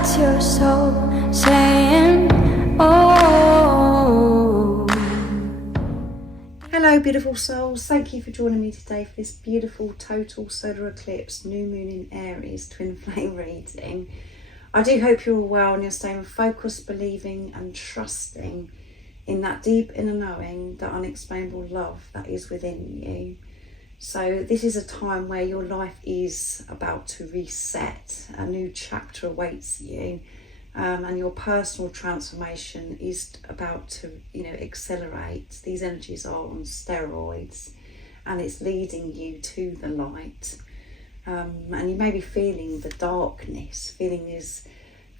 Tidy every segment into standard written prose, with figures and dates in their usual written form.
That's your soul saying, oh. Hello beautiful souls, thank you for joining me today for this beautiful total solar eclipse new moon in Aries twin flame reading. I do hope you're all well and you're staying focused, believing and trusting in that deep inner knowing, that unexplainable love that is within you. So this is a time where your life is about to reset, a new chapter awaits you, and your personal transformation is about to, accelerate. These energies are on steroids and it's leading you to the light. And you may be feeling the darkness, feeling as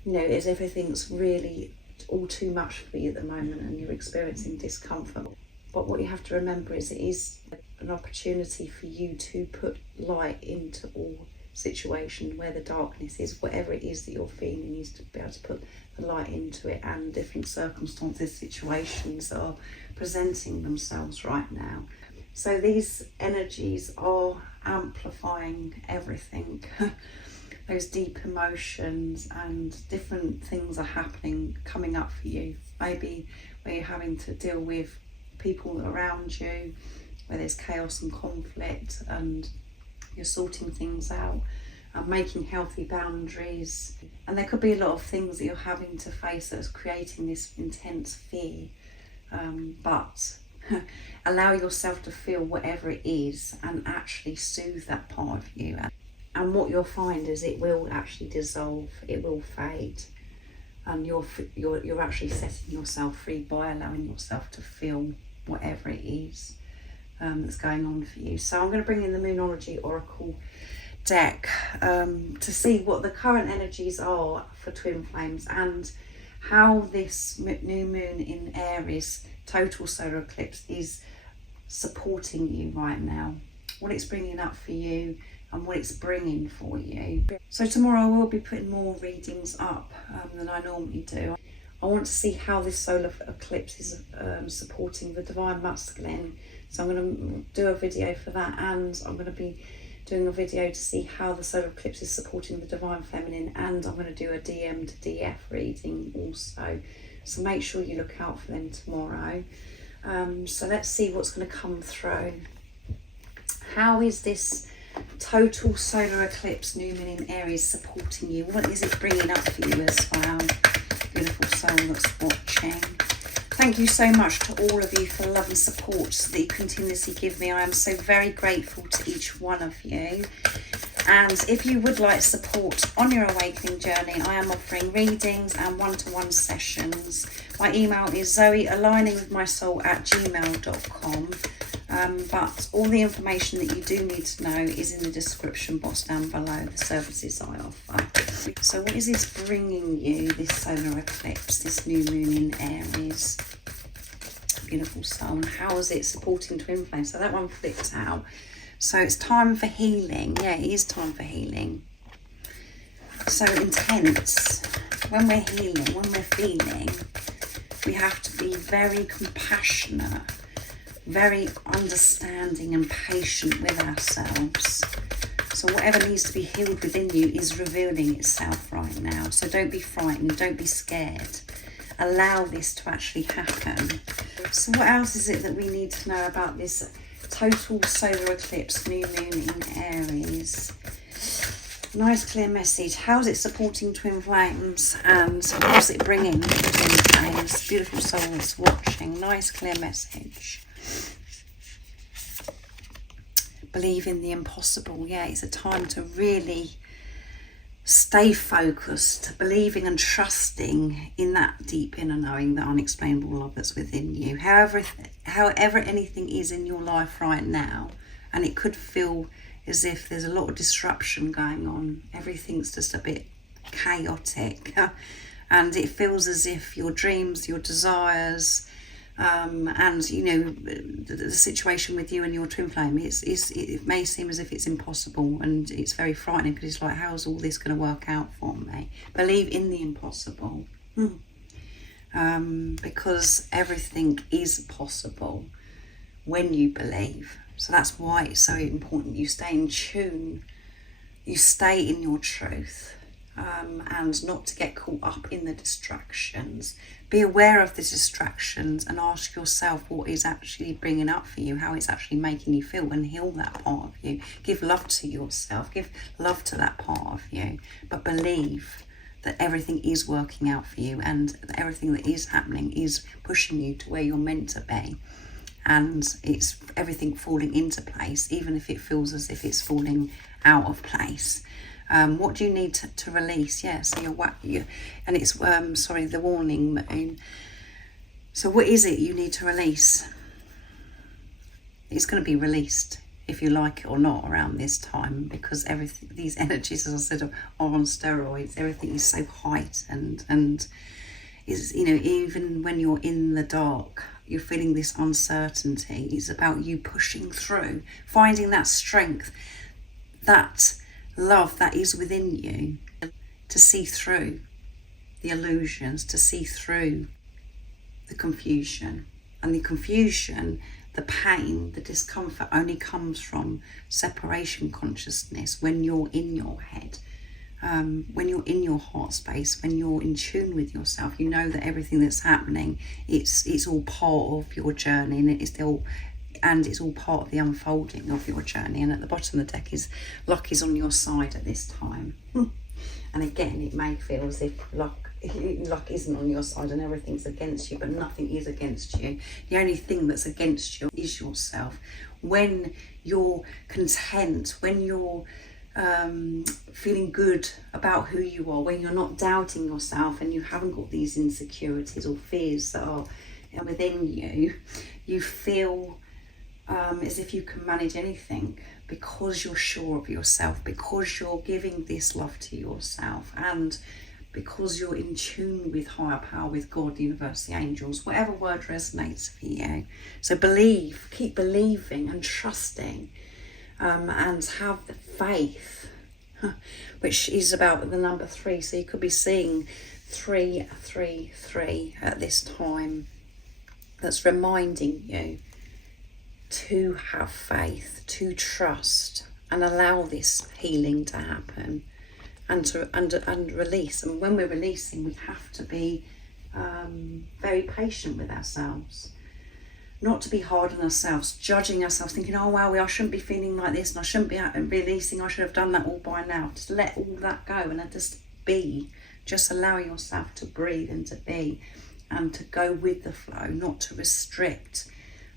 everything's really all too much for you at the moment and you're experiencing discomfort. But what you have to remember is it is an opportunity for you to put light into all situations where the darkness is, whatever it is that you're feeling, is to be able to put the light into it, and different circumstances, situations are presenting themselves right now. So these energies are amplifying everything. Those deep emotions and different things are happening, coming up for you. Maybe where you're having to deal with people around you, where there's chaos and conflict and you're sorting things out and making healthy boundaries. And there could be a lot of things that you're having to face that's creating this intense fear. But allow yourself to feel whatever it is and actually soothe that part of you. And what you'll find is it will actually dissolve, it will fade. And you're actually setting yourself free by allowing yourself to feel whatever it is that's going on for you. So I'm going to bring in the Moonology Oracle deck to see what the current energies are for twin flames and how this new moon in Aries total solar eclipse is supporting you right now, what it's bringing up for you and what it's bringing for you. So tomorrow I will be putting more readings up than I normally do. I want to see how this solar eclipse is supporting the divine masculine. So I'm going to do a video for that, and I'm going to be doing a video to see how the solar eclipse is supporting the divine feminine, and I'm going to do a DM to DF reading also. So make sure you look out for them tomorrow. So let's see what's going to come through. How is this total solar eclipse new moon in Aries supporting you? What is it bringing up for you as well? Beautiful soul that's watching. Thank you so much to all of you for the love and support that you continuously give me. I am so very grateful to each one of you. And if you would like support on your awakening journey, I am offering readings and one-to-one sessions. My email is zoe.aligninwithmysoul@gmail.com. But all the information that you do need to know is in the description box down below, the services I offer. So what is this bringing you, this solar eclipse, this new moon in Aries? Beautiful soul. And how is it supporting twin flames? So that one flipped out. So it's time for healing. Yeah, it is time for healing. So intense. When we're healing, when we're feeling, we have to be very compassionate, very understanding and patient with ourselves. So whatever needs to be healed within you is revealing itself right now. So don't be frightened, don't be scared. Allow this to actually happen. So what else is it that we need to know about this total solar eclipse new moon in Aries? Nice clear message. How's it supporting twin flames and what's it bringing to twin flames? Beautiful soul that's watching. Nice clear message. Believe in the impossible. Yeah, it's a time to really stay focused, believing and trusting in that deep inner knowing, the unexplainable love that's within you. However anything is in your life right now, and it could feel as if there's a lot of disruption going on, everything's just a bit chaotic, and it feels as if your dreams, your desires, and the situation with you and your twin flame, it may seem as if it's impossible, and it's very frightening because it's like, how's all this going to work out for me? Believe in the impossible, because everything is possible when you believe. So that's why it's so important you stay in tune, you stay in your truth, and not to get caught up in the distractions. Be aware of the distractions and ask yourself what is actually bringing up for you, how it's actually making you feel, and heal that part of you. Give love to yourself, give love to that part of you, but believe that everything is working out for you and that everything that is happening is pushing you to where you're meant to be. And it's everything falling into place, even if it feels as if it's falling out of place. What do you need to release? Yeah, so and it's the warning moon. So what is it you need to release? It's going to be released, if you like it or not, around this time, because everything, these energies, as I said, are on steroids. Everything is so heightened, and is, you know, even when you're in the dark, you're feeling this uncertainty. It's about you pushing through, finding that strength, that love that is within you, to see through the illusions, to see through the confusion. And the confusion, the pain, the discomfort only comes from separation consciousness, when you're in your head, when you're in your heart space, when you're in tune with yourself. You know that everything that's happening, it's all part of your journey, and it's all part of the unfolding of your journey. And at the bottom of the deck is luck is on your side at this time. And again, it may feel as if luck isn't on your side and everything's against you, but nothing is against you. The only thing that's against you is yourself. When you're content, when you're feeling good about who you are, when you're not doubting yourself and you haven't got these insecurities or fears that are within you, you feel as if you can manage anything, because you're sure of yourself, because you're giving this love to yourself, and because you're in tune with higher power, with God, the universe, the angels, whatever word resonates for you. So believe, keep believing and trusting, and have the faith, which is about the number 3. So you could be seeing 333 at this time. That's reminding you to have faith, to trust, and allow this healing to happen, and release. And when we're releasing, we have to be very patient with ourselves, not to be hard on ourselves, judging ourselves, thinking, oh wow, I shouldn't be feeling like this, and I shouldn't be releasing, I should have done that all by now. Just let all that go and just be. Just allow yourself to breathe and to be, and to go with the flow, not to restrict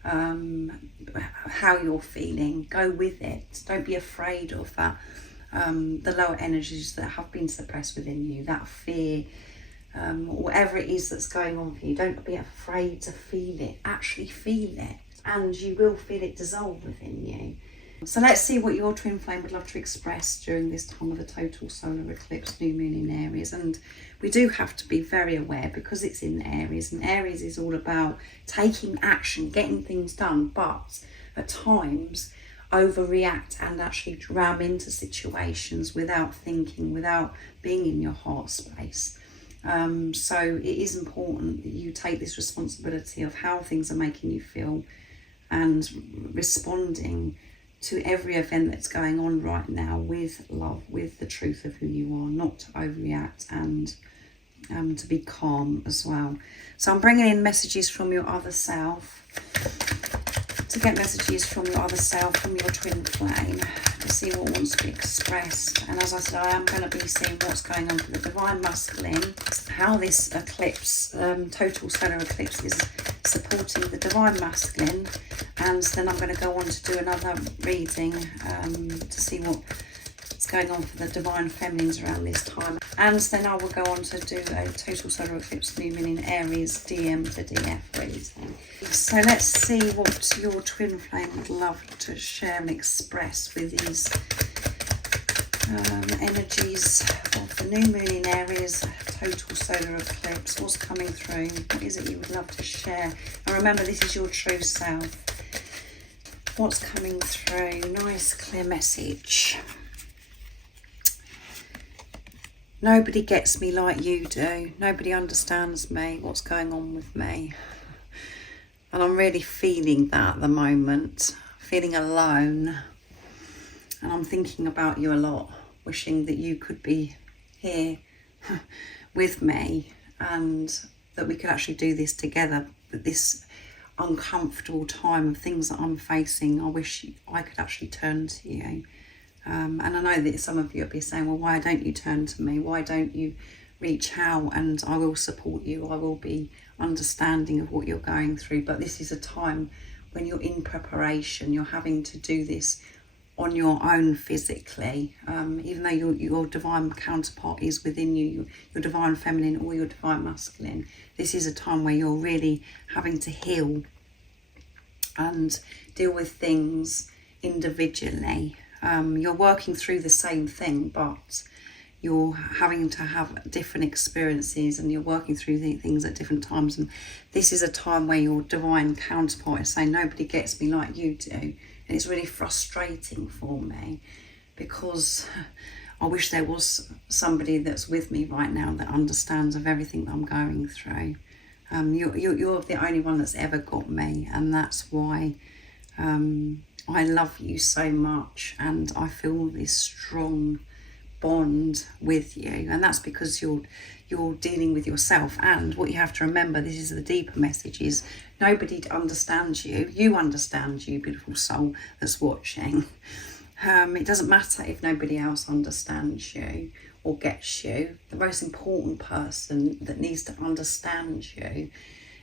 how you're feeling. Go with it. Don't be afraid of that, the lower energies that have been suppressed within you, that fear, whatever it is that's going on for you. Don't be afraid to feel it. Actually feel it, and you will feel it dissolve within you. So let's see what your twin flame would love to express during this time of the total solar eclipse, new moon in Aries. And we do have to be very aware, because it's in Aries, and Aries is all about taking action, getting things done, but at times overreact and actually ram into situations without thinking, without being in your heart space. So it is important that you take this responsibility of how things are making you feel, and responding to every event that's going on right now with love, with the truth of who you are, not to overreact, and to be calm as well. So I'm bringing in messages from your other self, to get messages from your other self, from your twin flame, to see what wants to be expressed. And as I said, I am going to be seeing what's going on for the divine masculine, how this eclipse, total solar eclipse, is supporting the divine masculine. And then I'm going to go on to do another reading to see what's going on for the divine feminines around this time. And then I will go on to do a total solar eclipse new moon in Aries DM to DF reading. So let's see what your twin flame would love to share and express with these energies of the new moon in Aries, total solar eclipse. What's coming through? What is it you would love to share? And remember, this is your true self. What's coming through? Nice clear message. Nobody gets me like you do. Nobody understands me, what's going on with me. And I'm really feeling that at the moment. Feeling alone. And I'm thinking about you a lot. Wishing that you could be here with me, and that we could actually do this together. But this uncomfortable time of things that I'm facing, I wish I could actually turn to you. And I know that some of you will be saying, well, why don't you turn to me? Why don't you reach out? And I will support you. I will be understanding of what you're going through. But this is a time when you're in preparation. You're having to do this on your own physically, even though your divine counterpart is within you, your divine feminine or your divine masculine. This is a time where you're really having to heal and deal with things individually. You're working through the same thing, but you're having to have different experiences, and you're working through things at different times. And this is a time where your divine counterpart is saying, nobody gets me like you do. And it's really frustrating for me, because I wish there was somebody that's with me right now that understands of everything that I'm going through. You're the only one that's ever got me, and that's why I love you so much, and I feel this strong bond with you. And that's because you're dealing with yourself. And what you have to remember, this is the deeper message, is nobody understands you. You understand you, beautiful soul that's watching. It doesn't matter if nobody else understands you or gets you. The most important person that needs to understand you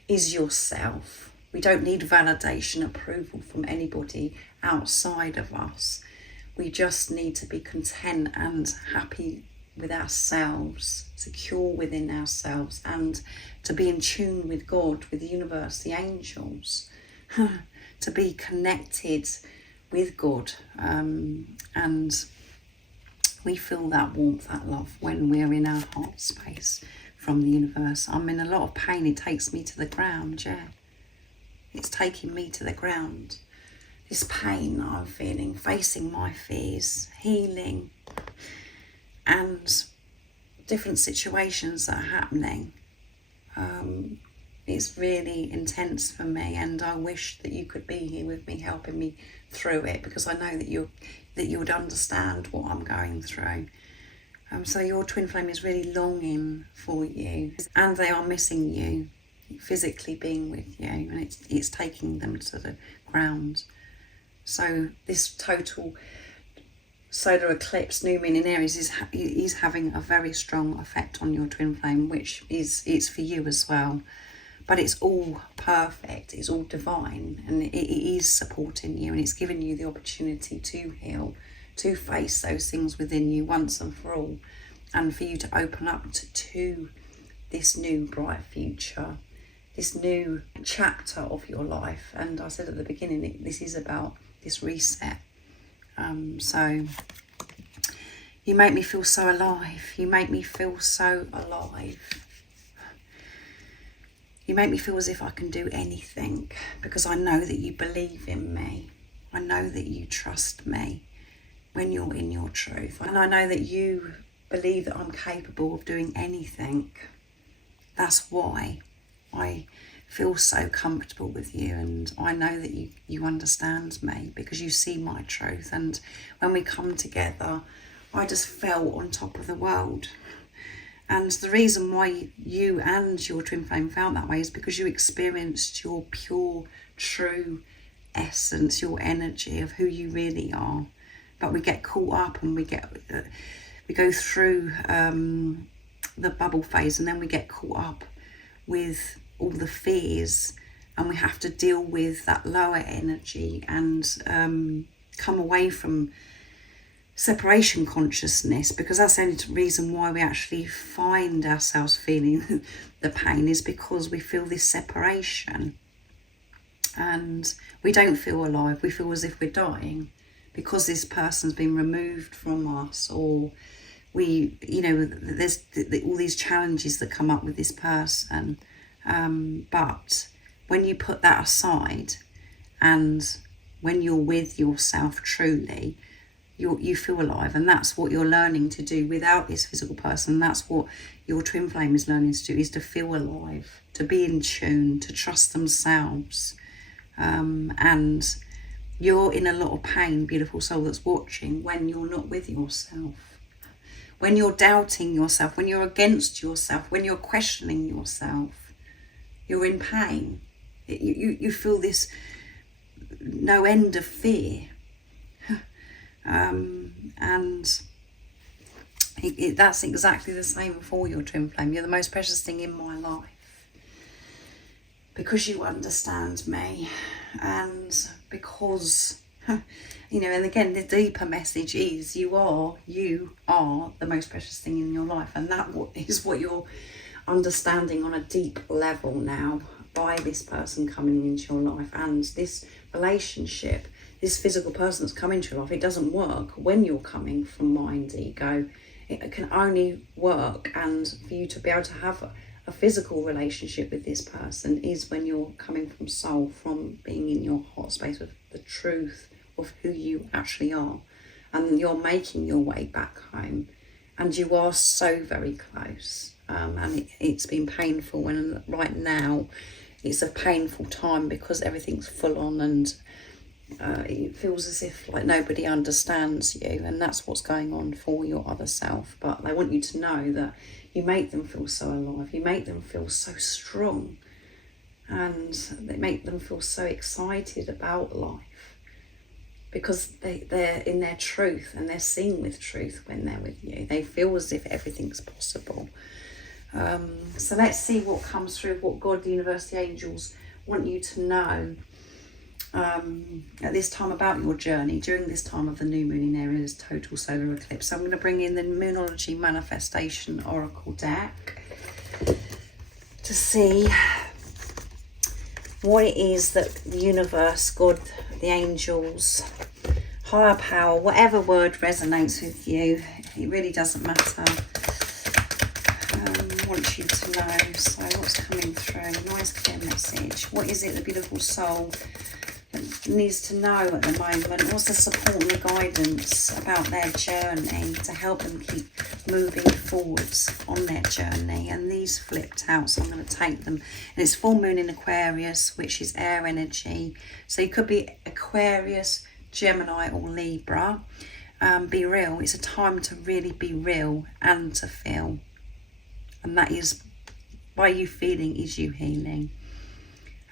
is yourself. We don't need validation, approval from anybody outside of us. We just need to be content and happy with ourselves, secure within ourselves, and to be in tune with God, with the universe, the angels, to be connected with God. And we feel that warmth, that love when we're in our heart space from the universe. I'm in a lot of pain. It takes me to the ground, yeah. It's taking me to the ground. This pain that I'm feeling, facing my fears, healing, and different situations that are happening. It's really intense for me, and I wish that you could be here with me, helping me through it, because I know that you would understand what I'm going through. So your twin flame is really longing for you, and they are missing you, physically being with you, and it's taking them to the ground. So this total solar eclipse, new moon in Aries, is having a very strong effect on your twin flame, which it's for you as well. But it's all perfect, it's all divine, and it is supporting you, and it's giving you the opportunity to heal, to face those things within you once and for all, and for you to open up to this new bright future, this new chapter of your life. And I said at the beginning, this is about this reset. So you make me feel so alive. You make me feel so alive. You make me feel as if I can do anything, because I know that you believe in me. I know that you trust me when you're in your truth. And I know that you believe that I'm capable of doing anything. That's why I feel so comfortable with you, and I know that you understand me, because you see my truth. And when we come together, I just felt on top of the world. And the reason why you and your twin flame felt that way is because you experienced your pure, true essence, your energy of who you really are. But we get caught up, and we go through the bubble phase, and then we get caught up with all the fears, and we have to deal with that lower energy and come away from separation consciousness, because that's the only reason why we actually find ourselves feeling the pain, is because we feel this separation, and we don't feel alive. We feel as if we're dying because this person's been removed from us, or there's all these challenges that come up with this person. But when you put that aside, and when you're with yourself truly, you feel alive. And that's what you're learning to do without this physical person. That's what your twin flame is learning to do, is to feel alive, to be in tune, to trust themselves. And you're in a lot of pain, beautiful soul that's watching, when you're not with yourself, when you're doubting yourself, when you're against yourself, when you're questioning yourself, you're in pain. You feel this no end of fear. And that's exactly the same for your twin flame. You're the most precious thing in my life because you understand me, and because you know, and again, the deeper message is you are the most precious thing in your life, and that is what you're understanding on a deep level now by this person coming into your life. And this relationship, this physical person that's come into your life, it doesn't work when you're coming from mind, ego. It can only work, and for you to be able to have a physical relationship with this person is when you're coming from soul, from being in your heart space with the truth of who you actually are, and you're making your way back home, and you are so very close. And it's been painful, and right now it's a painful time because everything's full on, and it feels as if like nobody understands you, and that's what's going on for your other self. But I want you to know that you make them feel so alive, you make them feel so strong, and they make them feel so excited about life because they're in their truth, and they're seeing with truth when they're with you. They feel as if everything's possible. So let's see what comes through, what God, the universe, the angels want you to know at this time about your journey during this time of the new moon in Aries total solar eclipse. So I'm going to bring in the Moonology Manifestation Oracle deck to see what it is that the universe, God, the angels, higher power, whatever word resonates with you, it really doesn't matter, want you to know. So what's coming through? Nice clear message. What is it the beautiful soul needs to know at the moment? What's the support and the guidance about their journey to help them keep moving forwards on their journey? And these flipped out, so I'm going to take them. And it's full moon in Aquarius, which is air energy. So you could be Aquarius, Gemini or Libra. Be real. It's a time to really be real and to feel. And that is, by you feeling is you healing.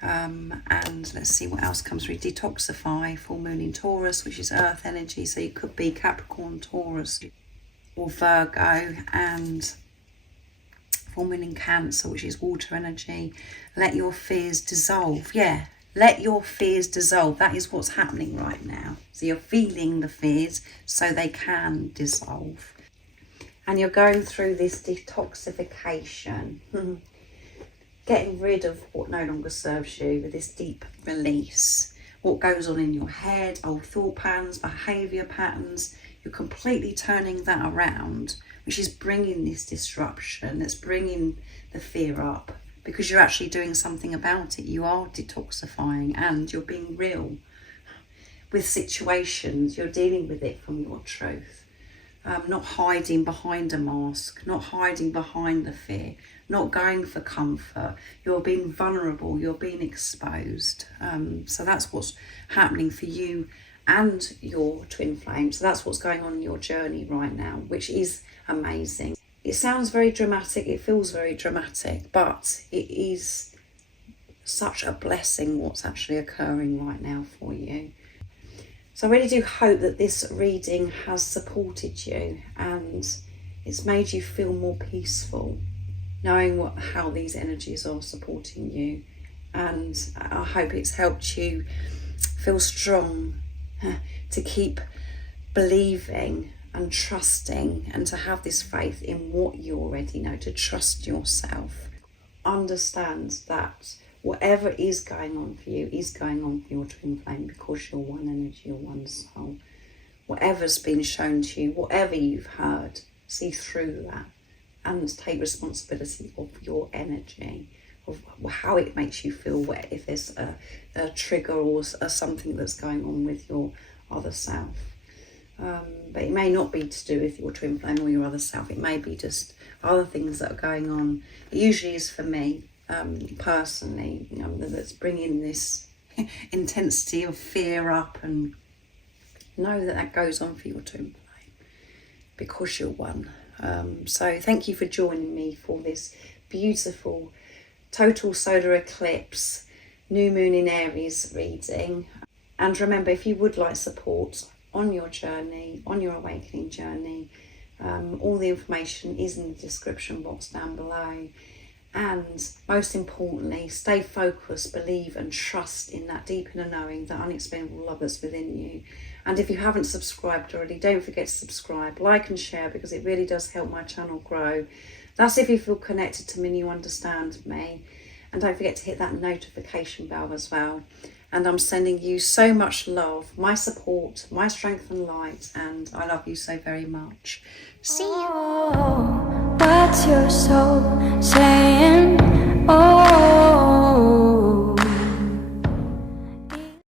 And let's see what else comes through. Detoxify, full moon in Taurus, which is earth energy. So you could be Capricorn, Taurus or Virgo. And full moon in Cancer, which is water energy. Let your fears dissolve. Yeah, let your fears dissolve. That is what's happening right now. So you're feeling the fears so they can dissolve. And you're going through this detoxification. Getting rid of what no longer serves you with this deep release. What goes on in your head, old thought patterns, behaviour patterns, you're completely turning that around, which is bringing this disruption, it's bringing the fear up, because you're actually doing something about it. You are detoxifying and you're being real with situations. You're dealing with it from your truth. Not hiding behind a mask, not hiding behind the fear, not going for comfort. You're being vulnerable, you're being exposed. So that's what's happening for you and your twin flame. So that's what's going on in your journey right now, which is amazing. It sounds very dramatic, it feels very dramatic, but it is such a blessing what's actually occurring right now for you. So I really do hope that this reading has supported you and it's made you feel more peaceful, knowing how these energies are supporting you. And I hope it's helped you feel strong to keep believing and trusting, and to have this faith in what you already know, to trust yourself. Understand that whatever is going on for you is going on for your twin flame, because you're one energy, you're one soul. Whatever's been shown to you, whatever you've heard, see through that and take responsibility of your energy, of how it makes you feel, if there's a trigger or something that's going on with your other self. But it may not be to do with your twin flame or your other self. It may be just other things that are going on. It usually is for me. Personally, that's bringing this intensity of fear up, and know that goes on for your twin flame because you're one. So thank you for joining me for this beautiful total solar eclipse, new moon in Aries reading. And remember, if you would like support on your journey, on your awakening journey, all the information is in the description box down below. And most importantly, stay focused, believe and trust in that deep inner knowing, that unexplainable love that's within you. And if you haven't subscribed already, don't forget to subscribe, like and share, because it really does help my channel grow. That's if you feel connected to me and you understand me. And don't forget to hit that notification bell as well. And I'm sending you so much love, my support, my strength and light, and I love you so very much. See you. Oh, what's your soul saying? Oh.